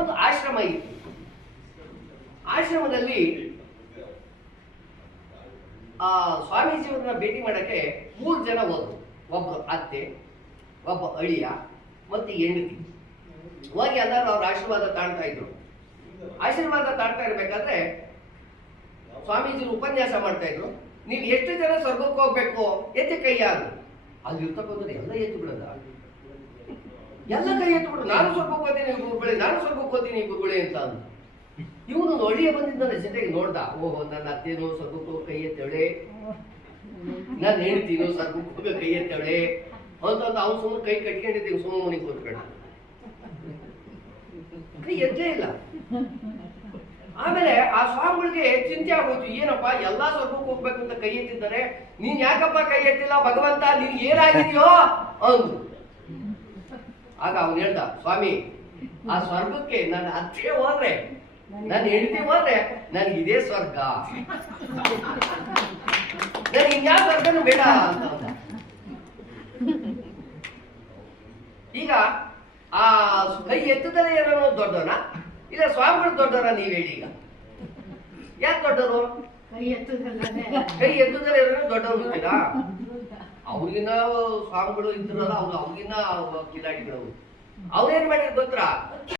ಒಂದು ಆಶ್ರಮ ಇತ್ತು. ಆಶ್ರಮದಲ್ಲಿ ಆ ಸ್ವಾಮೀಜಿಯವ್ರನ್ನ ಭೇಟಿ ಮಾಡಕ್ಕೆ 3 ಜನ ಹೋದ್ರು. ಒಬ್ಬರು ಅತ್ತೆ, ಒಬ್ಬ ಅಳಿಯ ಮತ್ತೆ ಹೆಂಡತಿ. ಹೋಗಿ ಎಲ್ಲರೂ ಅವ್ರ ಆಶೀರ್ವಾದ ತಾಳ್ತಾ ಇದ್ರು. ಆಶೀರ್ವಾದ ತಾಳ್ತಾ ಇರ್ಬೇಕಾದ್ರೆ ಸ್ವಾಮೀಜಿ ಉಪನ್ಯಾಸ ಮಾಡ್ತಾ ಇದ್ರು. ನೀವು ಎಷ್ಟು ಜನ ಸ್ವರ್ಗಕ್ಕೆ ಹೋಗ್ಬೇಕು ಎತ್ತಿ ಕೈ ಯಾರು ಅಲ್ಲಿ ಇರ್ತಕ್ಕಂಥದ್ದು ಎಲ್ಲ ಎತ್ತು ಬಿಡದ, ಎಲ್ಲ ಕೈ ಎತ್ತು ಬಿಡು. ನಾನು ಸ್ವರ್ಗಕ್ಕೆ ಹೋಗ್ತೀನಿ ಗುರುಗಳೇ, ನಾನು ಸ್ವರ್ಗಕ್ಕೆ ಹೋಗ್ತೀನಿ ಗುರುಗಳೇ ಅಂತ ಅಂದ. ಇವನು ಒಳ್ಳೆಯ ಬಂದಿದ್ದಾನೆ, ಜೊತೆಗೆ ನೋಡ್ದ. ಓಹೋ, ನನ್ನ ಅತ್ತೇನೋ ಸ್ವರ್ಗಕ್ಕೆ ಹೋಗಿ ಕೈ ಎತ್ತವಳೆ, ನಾನು ಹೇಳ್ತೀನೋ ಸ್ವರ್ಗಕ್ಕೆ ಹೋಗಿ ಕೈ ಎತ್ತವಳೆ ಅಂತ ಅವ್ನು ಸುಮ್ಮನೆ ಕೈ ಕಟ್ಕೊಂಡಿದ್ದೀವಿ, ಸುಮ್ಮನೆ ಮನೆಗೆ ಕೂತ್ಕೊಂಡ, ಕೈ ಎತ್ತೇ ಇಲ್ಲ. ಆಮೇಲೆ ಆ ಸ್ವಾಮಿಗಳಿಗೆ ಚಿಂತೆ ಆಗೋಯ್ತು, ಏನಪ್ಪ ಎಲ್ಲಾ ಸ್ವರ್ಗಕ್ಕೆ ಹೋಗ್ಬೇಕು ಅಂತ ಕೈ ಎತ್ತಿದ್ದಾರೆ, ನೀನ್ ಯಾಕಪ್ಪ ಕೈ ಎತ್ತಿಲ್ಲ ಭಗವಂತ, ನೀನ್ ಏನಾಗಿದೆಯೋ ಅಂದ್ರು. ಆಗ ಅವನು ಹೇಳ್ದ, ಸ್ವಾಮಿ ಆ ಸ್ವರ್ಗಕ್ಕೆ ನನ್ನ ಅತ್ತೆ ಹೋದ್ರೆ, ನನ್ನ ಹೆಂಡತಿ ಹೋದ್ರೆ ನನ್ಗೆ ಇದೇ ಸ್ವರ್ಗ, ನನ್ಗೆ ಇನ್ಯಾ ಸ್ವರ್ಗನೂ ಬೇಡ ಅಂತ. ಈಗ ಆ ಕೈ ಎತ್ತದಲ್ಲೇ ಏನೋ ದೊಡ್ಡವನ ಇಲ್ಲ ಸ್ವಾಮಿಗಳು ದೊಡ್ಡವರ? ನೀವ್ ಹೇಳಿ, ಈಗ ಯಾಕೆ ದೊಡ್ಡವರು? ಕೈ ಎತ್ತದಲ್ಲೇ ಏನೋ ದೊಡ್ಡವರು ಅಂತೀರಾ? ಅವ್ರಿಗಿನ್ನ ಸ್ವಾಮಿಗಳು ಇದ್ರಲ್ಲ, ಅವ್ರಿಗಿನ್ನ ಕಿಲಾಡಿಗಳು. ಅವ್ರೇನ್ ಮಾಡಿದ್ರು ಗೊತ್ತಾ?